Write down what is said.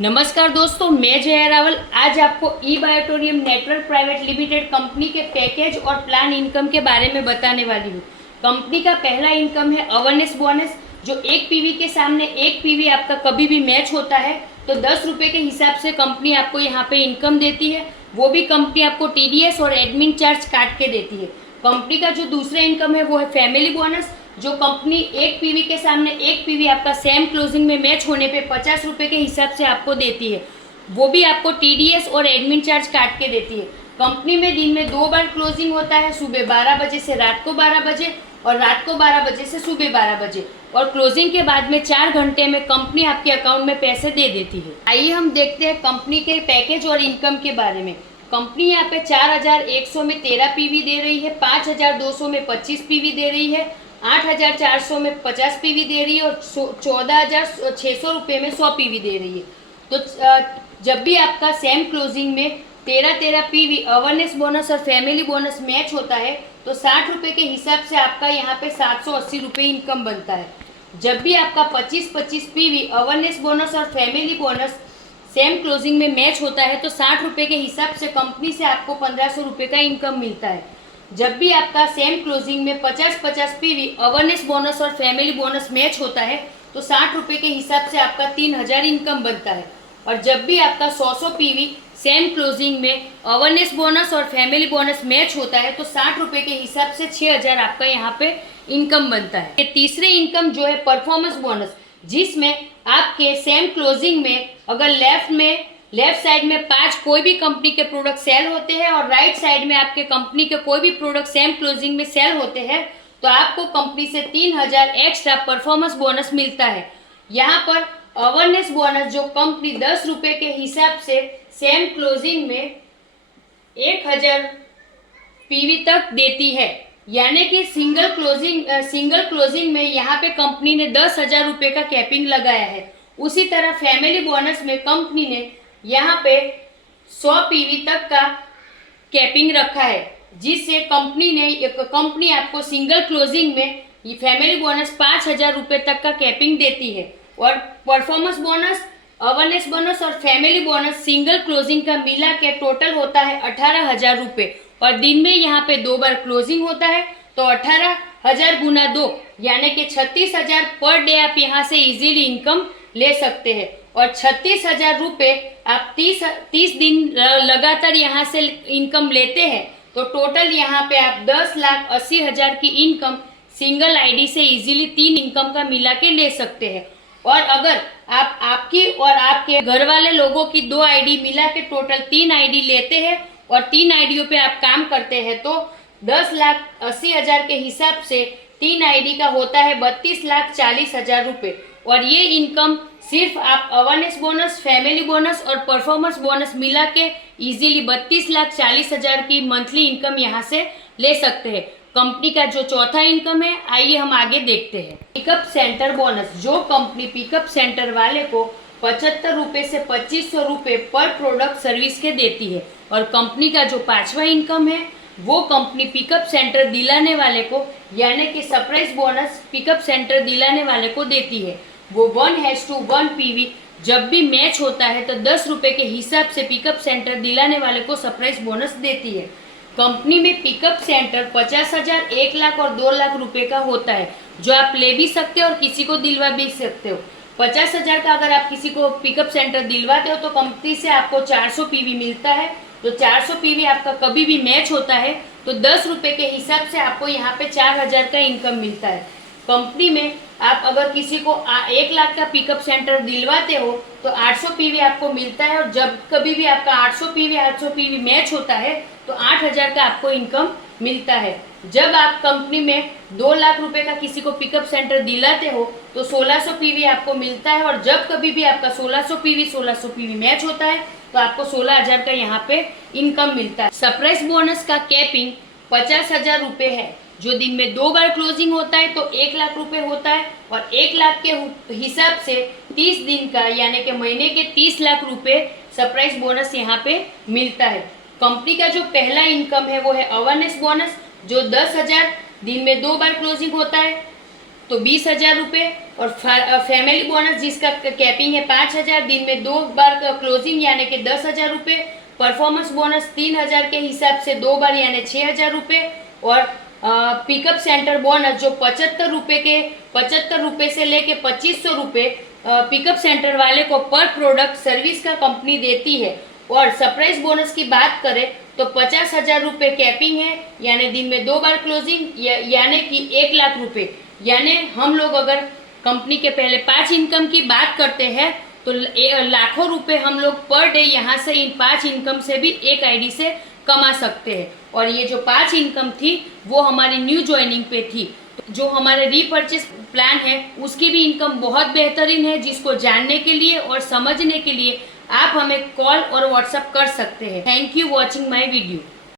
नमस्कार दोस्तों, मैं जया रावल आज आपको ई बायोटोरियम नेटवर्क प्राइवेट लिमिटेड कंपनी के पैकेज और प्लान इनकम के बारे में बताने वाली हूँ। कंपनी का पहला इनकम है अवेयरनेस बोनस, जो एक पीवी के सामने एक पीवी आपका कभी भी मैच होता है तो 10 रुपये के हिसाब से कंपनी आपको यहाँ पे इनकम देती है। वो भी कंपनी आपको TDS और एडमिन चार्ज काट के देती है। कंपनी का जो दूसरा इनकम है वो है फैमिली बोनस, जो कंपनी एक पीवी के सामने एक पीवी आपका सेम क्लोजिंग में मैच होने पे 50 रुपये के हिसाब से आपको देती है। वो भी आपको TDS और एडमिन चार्ज काट के देती है। कंपनी में दिन में 2 बार क्लोजिंग होता है, सुबह 12 बजे से रात को 12 बजे और रात को 12 बजे से सुबह 12 बजे, और क्लोजिंग के बाद में 4 घंटे में कंपनी आपके अकाउंट में पैसे दे देती है। आइए हम देखते हैं कंपनी के पैकेज और इनकम के बारे में। कंपनी यहाँ पे 4100 में 13 पीवी दे रही है, 5200 में 25 पीवी दे रही है, 8400 में 50 पीवी दे रही है और 14600 रुपये में 100 पीवी दे रही है। तो जब भी आपका सेम क्लोजिंग में 13 पीवी अवेयरनेस बोनस और फैमिली बोनस मैच होता है तो 60 रुपये के हिसाब से आपका यहाँ पे 780 रुपये इनकम बनता है। जब भी आपका 25 पीवी अवेयरनेस बोनस और फैमिली बोनस सेम क्लोजिंग में मैच होता है तो 60 रुपये के हिसाब से कंपनी से आपको 1500 रुपये का इनकम मिलता है। जब भी आपका सेम क्लोजिंग में 50 पीवी अवेयरनेस बोनस और फैमिली बोनस मैच होता है तो 60 रुपये के हिसाब से आपका 3000 इनकम बनता है। और जब भी आपका 100 पीवी सेम क्लोजिंग में अवेयरनेस बोनस और फैमिली बोनस मैच होता है तो 60 रुपये के हिसाब से 6000 आपका यहाँ पे इनकम बनता है। ये तीसरे इनकम जो है परफॉर्मेंस बोनस, जिसमें आपके सेम क्लोजिंग में अगर लेफ्ट साइड में 5 कोई भी कंपनी के प्रोडक्ट सेल होते हैं और राइट साइड में आपके कंपनी के कोई भी प्रोडक्ट सेम क्लोजिंग में सेल होते हैं तो आपको कंपनी से 3000 एक्स्ट्रा परफॉर्मेंस बोनस मिलता है। यहाँ पर अवेयरनेस बोनस जो कंपनी 10 रुपये के हिसाब से सेम क्लोजिंग में 1000 पीवी तक देती है, यानी कि सिंगल क्लोजिंग में यहाँ पे कंपनी ने 10,000 रुपये का कैपिंग लगाया है। उसी तरह फैमिली बोनस में कंपनी ने यहाँ पे 100 पीवी तक का कैपिंग रखा है, जिससे कंपनी आपको सिंगल क्लोजिंग में ये फैमिली बोनस 5000 रुपये तक का कैपिंग देती है। और परफॉर्मेंस बोनस, अवेयरनेस बोनस और फैमिली बोनस सिंगल क्लोजिंग का मिला के टोटल होता है 18,000 रुपये, और दिन में यहाँ पे 2 बार क्लोजिंग होता है तो 18,000 गुना 2 यानी कि 36,000 पर डे आप यहाँ से इजीली इनकम ले सकते हैं। और 36,000 रुपये आप 30 दिन लगातार यहाँ से इनकम लेते हैं तो टोटल यहाँ पे आप 10,80,000 की इनकम सिंगल आईडी से इजीली 3 इनकम का मिला के ले सकते हैं। और अगर आप आपकी और आपके घर वाले लोगों की 2 आईडी मिला के टोटल 3 आईडी लेते हैं और 3 आईडियों पे आप काम करते हैं तो 10,80,000 के हिसाब से 3 आईडी का होता है 32,40,000 रुपये। और ये इनकम सिर्फ आप अवेयरनेस बोनस, फैमिली बोनस और परफॉर्मेंस बोनस मिला के इजीली 32,40,000 की मंथली इनकम यहाँ से ले सकते हैं। कंपनी का जो चौथा इनकम है, आइए हम आगे देखते हैं। पिकअप सेंटर बोनस, जो कंपनी पिकअप सेंटर वाले को 75 रुपये से 2500 रुपये पर प्रोडक्ट सर्विस के देती है। और कंपनी का जो 5वां इनकम है वो कंपनी पिकअप सेंटर दिलाने वाले को, यानी कि सरप्राइज बोनस पिकअप सेंटर दिलाने वाले को देती है। वो 1:1 पीवी जब भी मैच होता है तो 10 रुपये के हिसाब से पिकअप सेंटर दिलाने वाले को सरप्राइज बोनस देती है। कंपनी में पिकअप सेंटर 50,000, 1 लाख और 2 लाख रुपए का होता है, जो आप ले भी सकते हो और किसी को दिलवा भी सकते हो। 50,000 का अगर आप किसी को पिकअप सेंटर दिलवाते हो तो कंपनी से आपको 400 पीवी मिलता है। तो 400 पीवी आपका कभी भी मैच होता है तो 10 रुपये के हिसाब से आपको यहाँ पे 4000 का इनकम मिलता है। कंपनी में आप अगर किसी को 1 लाख का पिकअप सेंटर दिलवाते हो तो 800 पीवी आपको मिलता है, और जब कभी भी आपका 800 पीवी मैच होता है तो 8000 का आपको इनकम मिलता है। जब आप कंपनी में 2 लाख रुपए का किसी को पिकअप सेंटर दिलाते हो तो 1600 पीवी आपको मिलता है, और जब कभी भी आपका 1600 पीवी मैच होता है तो आपको 16,000 का यहाँ पे इनकम मिलता है। सरप्राइज बोनस का कैपिंग 50,000 रुपये है, जो दिन में 2 बार क्लोजिंग होता है तो 1 लाख रुपए होता है, और 1 लाख के हिसाब से 30 दिन का यानी कि महीने के 30 लाख रुपए सरप्राइज बोनस यहाँ पे मिलता है। कंपनी का जो पहला इनकम है वो है अवेयरनेस बोनस, जो 10,000 दिन में 2 बार क्लोजिंग होता है तो 20,000 रुपये, और फैमिली बोनस जिसका कैपिंग है 5,000, दिन में 2 बार क्लोजिंग यानी कि 10,000 रुपये, परफॉर्मेंस बोनस 3,000 के हिसाब से 2 बार यानी 6,000 रुपये, और पिकअप सेंटर बोनस जो 75 रुपये से लेके 2500 रुपये पिकअप सेंटर वाले को पर प्रोडक्ट सर्विस का कंपनी देती है। और सरप्राइज बोनस की बात करें तो 50,000 रुपये कैपिंग है, यानी दिन में 2 बार क्लोजिंग यानी कि 1 लाख रुपये। यानी हम लोग अगर कंपनी के पहले 5 इनकम की बात करते हैं तो लाखों रुपए हम लोग पर डे यहाँ से इन 5 इनकम से भी एक आईडी से कमा सकते हैं। और ये जो 5 इनकम थी वो हमारी न्यू ज्वाइनिंग पे थी। जो हमारे रीपर्चेस प्लान है उसकी भी इनकम बहुत बेहतरीन है, जिसको जानने के लिए और समझने के लिए आप हमें कॉल और व्हाट्सएप कर सकते हैं। Thank you watching my video.